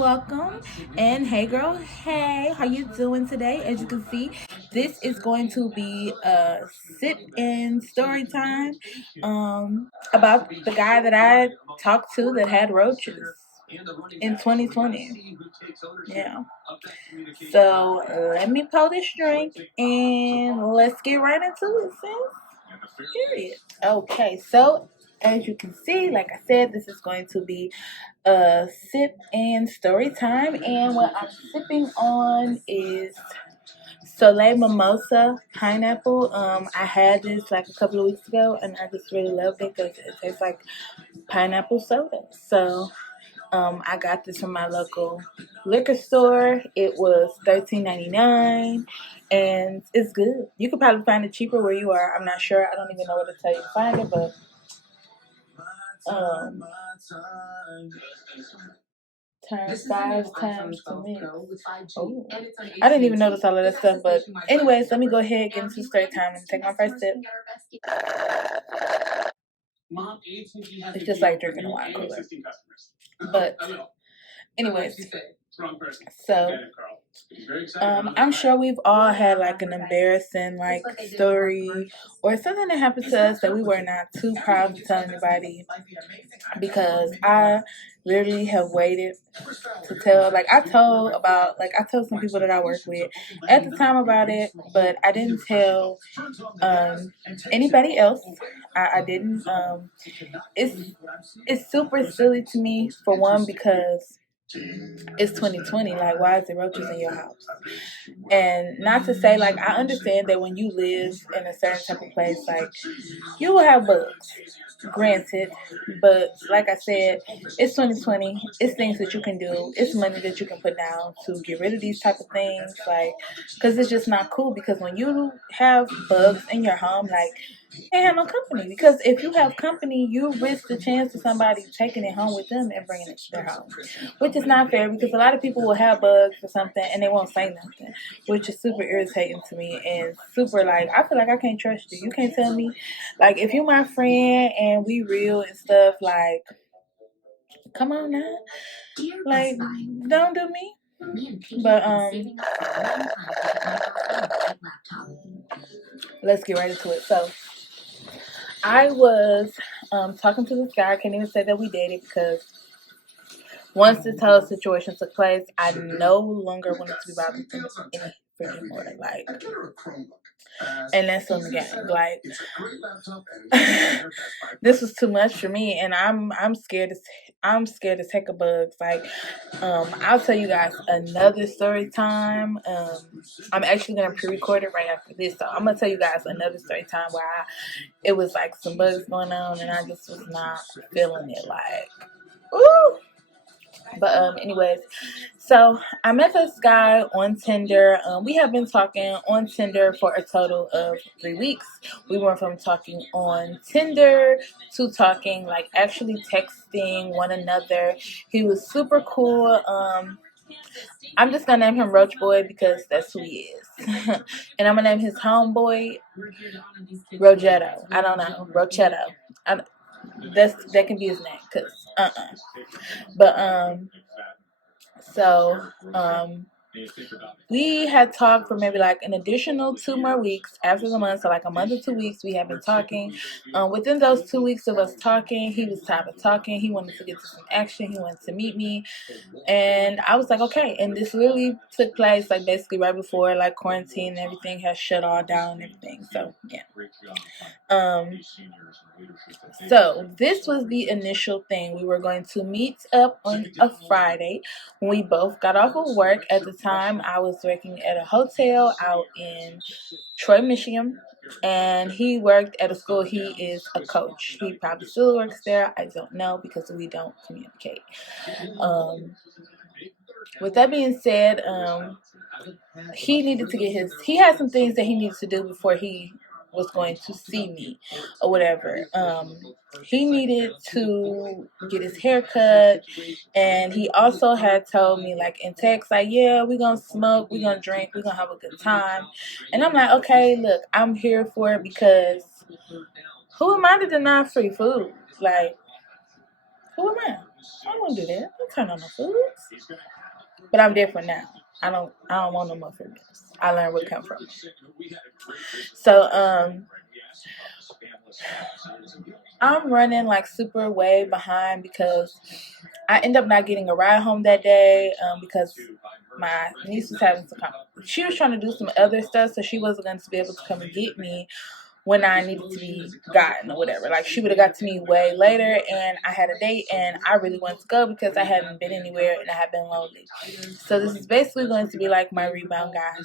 Welcome, and hey girl, hey, how you doing today? As you can see, this is going to be a sit-in story time about the guy that I talked to that had roaches in 2020. Yeah. So let me pour this drink and let's get right into it, sis. Period. Okay, so as you can see, like I said, this is going to be a sip and story time, and what I'm sipping on is Soleil Mimosa pineapple. I had this like a couple of weeks ago, and I just really loved it because it tastes like pineapple soda. So I got this from my local liquor store. It was $13.99, and it's good. You could probably find it cheaper where you are. I'm not sure. I don't even know where to tell you to find it, but um, turn 5 times to mix. Oh, I didn't even notice all of that stuff. But anyways, let me go ahead and get into story time and take my first sip. It's just like drinking a wine cooler. But anyways, so I'm sure we've all had like an embarrassing like story or something that happened to us that we were not too proud to tell anybody, because I literally have waited to tell. Like I told some people that I work with at the time about it, but I didn't tell anybody else. I didn't. It's super silly to me, for one, because it's 2020. Like, why is there roaches in your house? And not to say, like, I understand that when you live in a certain type of place, like, you will have bugs, granted. But like I said, it's 2020. It's things that you can do. It's money that you can put down to get rid of these type of things. Like, because it's just not cool. Because when you have bugs in your home, like, you can't have no company. Because if you have company, you risk the chance of somebody taking it home with them and bringing it to their home, which is not fair, because a lot of people will have bugs or something and they won't say nothing, which is super irritating to me and super, like, I feel like I can't trust you. You can't tell me, like, if you my friend and we real and stuff, like, come on now, like, don't do me. But let's get right into it. So I was talking to this guy. I can't even say that we dated, because once this whole situation took place, I no longer wanted to be bothered any freaking more. Like, and that's on the gang. Like, this was too much for me, and I'm scared. I'm scared to take a bugs. Like, I'll tell you guys another story time. I'm actually gonna pre-record it right after this, so I'm gonna tell you guys another story time where it was like some bugs going on, and I just was not feeling it. Like, ooh. But anyways, so I met this guy on Tinder. We have been talking on Tinder for a total of 3 weeks. We went from talking on Tinder to talking, like, actually texting one another. He was super cool. I'm just gonna name him Roach Boy because that's who he is. And I'm gonna name his homeboy Rogetto. I don't know, Rochetto. That can be his name, cause But so we had talked for maybe like an additional 2 more weeks after the month. So like a month or 2 weeks we have been talking. Within those 2 weeks of us talking, he was tired of talking. He wanted to get to some action. He wanted to meet me. And I was like, okay. And this literally took place like basically right before like quarantine and everything has shut all down and everything. So yeah. So this was the initial thing. We were going to meet up on a Friday when we both got off of work. At the time, I was working at a hotel out in Troy, Michigan, and he worked at a school. He is a coach. He probably still works there. I don't know, because we don't communicate. With that being said, he needed to get he had some things that he needed to do before he was going to see me or whatever. He needed to get his hair cut, and he also had told me, like, in text, like, yeah, we're gonna smoke, we're gonna drink, we're gonna have a good time. And I'm like, okay, look, I'm here for it, because who am I to deny free food? Like, Who am I? I don't do that. I don't turn on no foods. But I'm different now. I don't want no more food meals. I learned where it come from. So I'm running like super way behind because I end up not getting a ride home that day because my niece was having some. She was trying to do some other stuff, so she wasn't going to be able to come and get me when I needed to be gotten or whatever. Like she would have got to me way later, and I had a date, and I really wanted to go because I hadn't been anywhere and I had been lonely. So this is basically going to be like my rebound guy.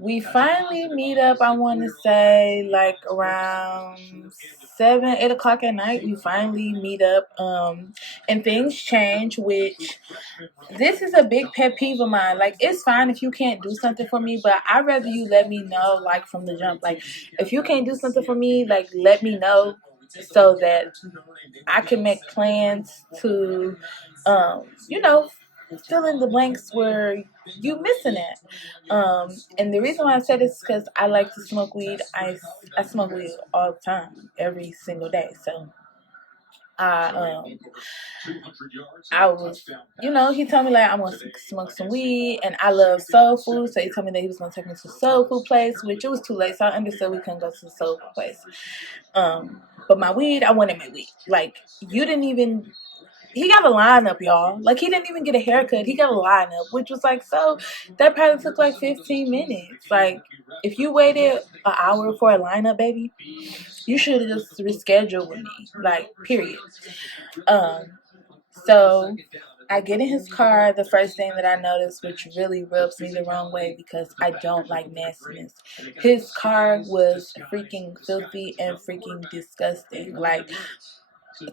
We finally meet up, I want to say, like around 7, 8 o'clock at night. We finally meet up, and things change, which this is a big pet peeve of mine. Like, it's fine if you can't do something for me, but I'd rather you let me know, like, from the jump. Like, if you can't do something for me, like, let me know so that I can make plans to, fill in the blanks where you missing it. And the reason why I said this is because I like to smoke weed. I smoke weed all the time, every single day. So I was, he told me like I'm gonna smoke some weed, and I love soul food. So he told me that he was gonna take me to a soul food place, which it was too late, so I understood we couldn't go to the soul food place. But my weed, I wanted my weed. Like you didn't even. He got a lineup, y'all. Like, he didn't even get a haircut. He got a lineup, which was like, so that probably took like 15 minutes. Like, if you waited an hour for a lineup, baby, you should have just rescheduled with me. Like, period. So I get in his car. The first thing that I noticed, which really rubs me the wrong way because I don't like nastiness, his car was freaking filthy and freaking disgusting. Like,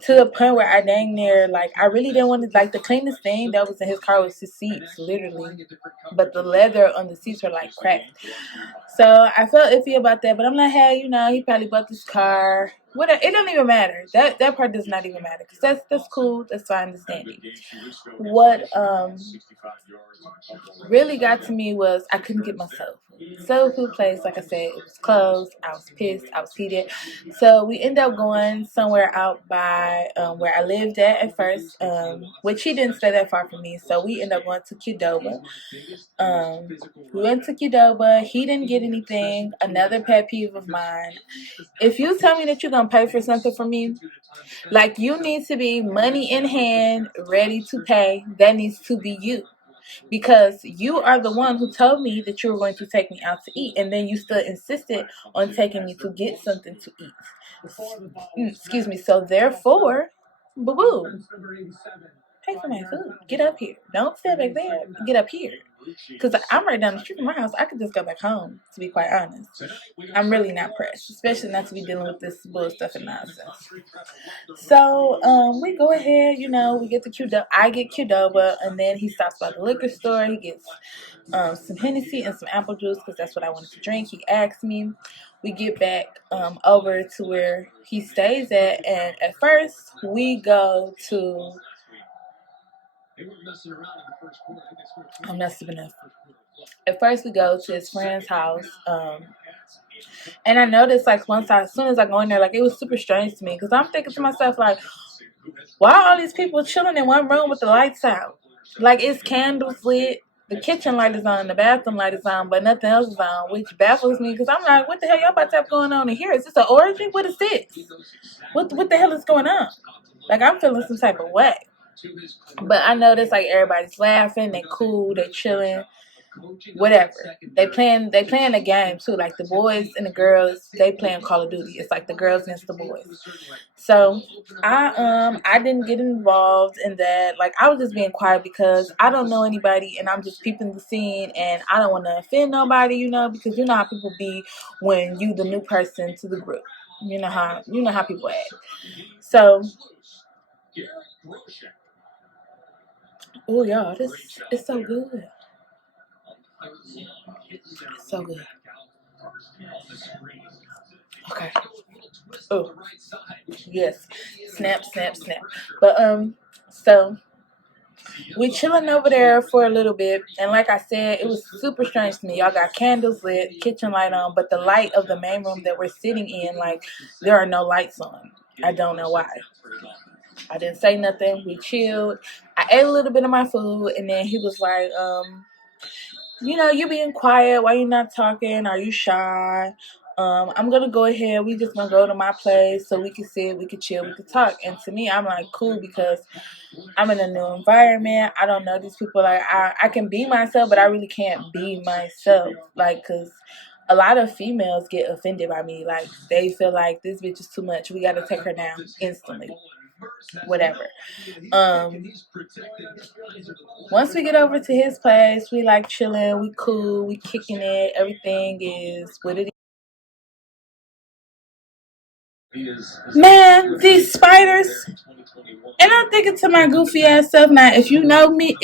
to the point where I dang near, like, I really didn't want to, like, the cleanest thing that was in his car was his seats, literally. But the leather on the seats were, like, cracked. So I felt iffy about that, but I'm like, hey, he probably bought this car. Whatever. It don't even matter. That part does not even matter because that's cool. That's fine. That's dandy. What really got to me was I couldn't get my soul food place. Like I said, it was closed. I was pissed. I was heated. So we ended up going somewhere out by where I lived at first, which he didn't stay that far from me. So we ended up going to Qdoba. We went to Qdoba. He didn't get anything. Another pet peeve of mine. If you tell me that you're going to pay for something for me, like, you need to be money in hand, ready to pay. That needs to be you. Because you are the one who told me that you were going to take me out to eat, and then you still insisted on taking me to get something to eat. Excuse me. So therefore, boo-boo, pay for my food. Get up here. Don't stay back there. Get up here. Because I'm right down the street from my house. I could just go back home, to be quite honest. I'm really not pressed, especially not to be dealing with this bull stuff and nonsense. So we go ahead, we get the Qdoba. I get Qdoba, and then he stops by the liquor store. He gets some Hennessy and some apple juice because that's what I wanted to drink. He asked me. We get back over to where he stays at, and at first we go to. I'm messing enough. At first we go to his friend's house. And I noticed, like, as soon as I go in there, like, it was super strange to me because I'm thinking to myself, like, why are all these people chilling in one room with the lights out? Like, it's candles lit, the kitchen light is on, the bathroom light is on, but nothing else is on, which baffles me because I'm like, what the hell y'all about to have going on in here? Is this an orgy? What is this? What the hell is going on? Like, I'm feeling some type of way. But I noticed, like, everybody's laughing, they cool, they chilling. Whatever. They playing a game too. Like, the boys and the girls, they playing Call of Duty. It's like the girls against the boys. So I didn't get involved in that. Like, I was just being quiet because I don't know anybody and I'm just peeping the scene, and I don't want to offend nobody, because you know how people be when you the new person to the group. You know how people act. So, oh y'all, this is so good. It's so good. Okay. Oh, yes. Snap, snap, snap. But so we chilling over there for a little bit, and like I said, it was super strange to me. Y'all got candles lit, kitchen light on, but the light of the main room that we're sitting in, like, there are no lights on. I don't know why. I didn't say nothing. We chilled. I ate a little bit of my food, and then he was like, you being quiet. Why you not talking? Are you shy? I'm gonna go ahead. We just gonna go to my place so we can sit, we can chill, we can talk. And to me, I'm like, cool, because I'm in a new environment. I don't know these people. Like, I can be myself, but I really can't be myself. Like, cause a lot of females get offended by me. Like, they feel like this bitch is too much. We gotta take her down instantly. Whatever. Once we get over to his place, we like chilling, we cool, we kicking it. Everything is what it is. Man, these spiders. And I'm thinking to my goofy ass self, now, if you know me,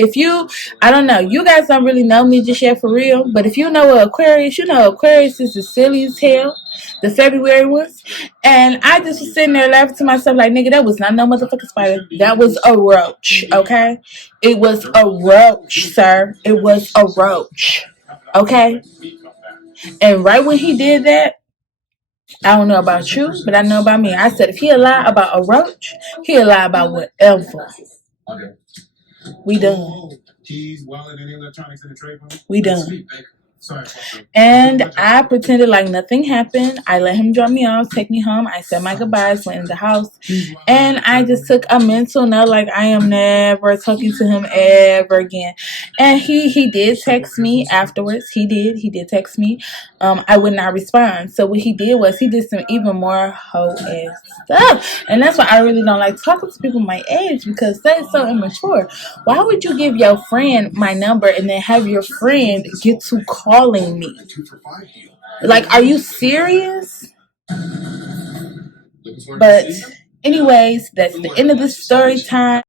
I don't know, you guys don't really know me just yet for real, but if you know Aquarius, you know Aquarius is the silly as hell, the February ones. And I just was sitting there laughing to myself like, nigga, that was not no motherfucking spider. That was a roach, okay? It was a roach, sir. It was a roach, okay? And right when he did that, I don't know about you, but I know about me. I said, if he'll lie about a roach, he'll lie about whatever. We done. We done. And I pretended like nothing happened. I let him drop me off, take me home. I said my goodbyes, went in the house. And I just took a mental note, like I am never talking to him ever again. And he did text me afterwards. He did text me. I would not respond. So what he did was he did some even more hoe ass stuff. And that's why I really don't like talking to people my age, because they're so immature. Why would you give your friend my number and then have your friend get to calling me? Like, are you serious? But anyways, that's the end of the story time.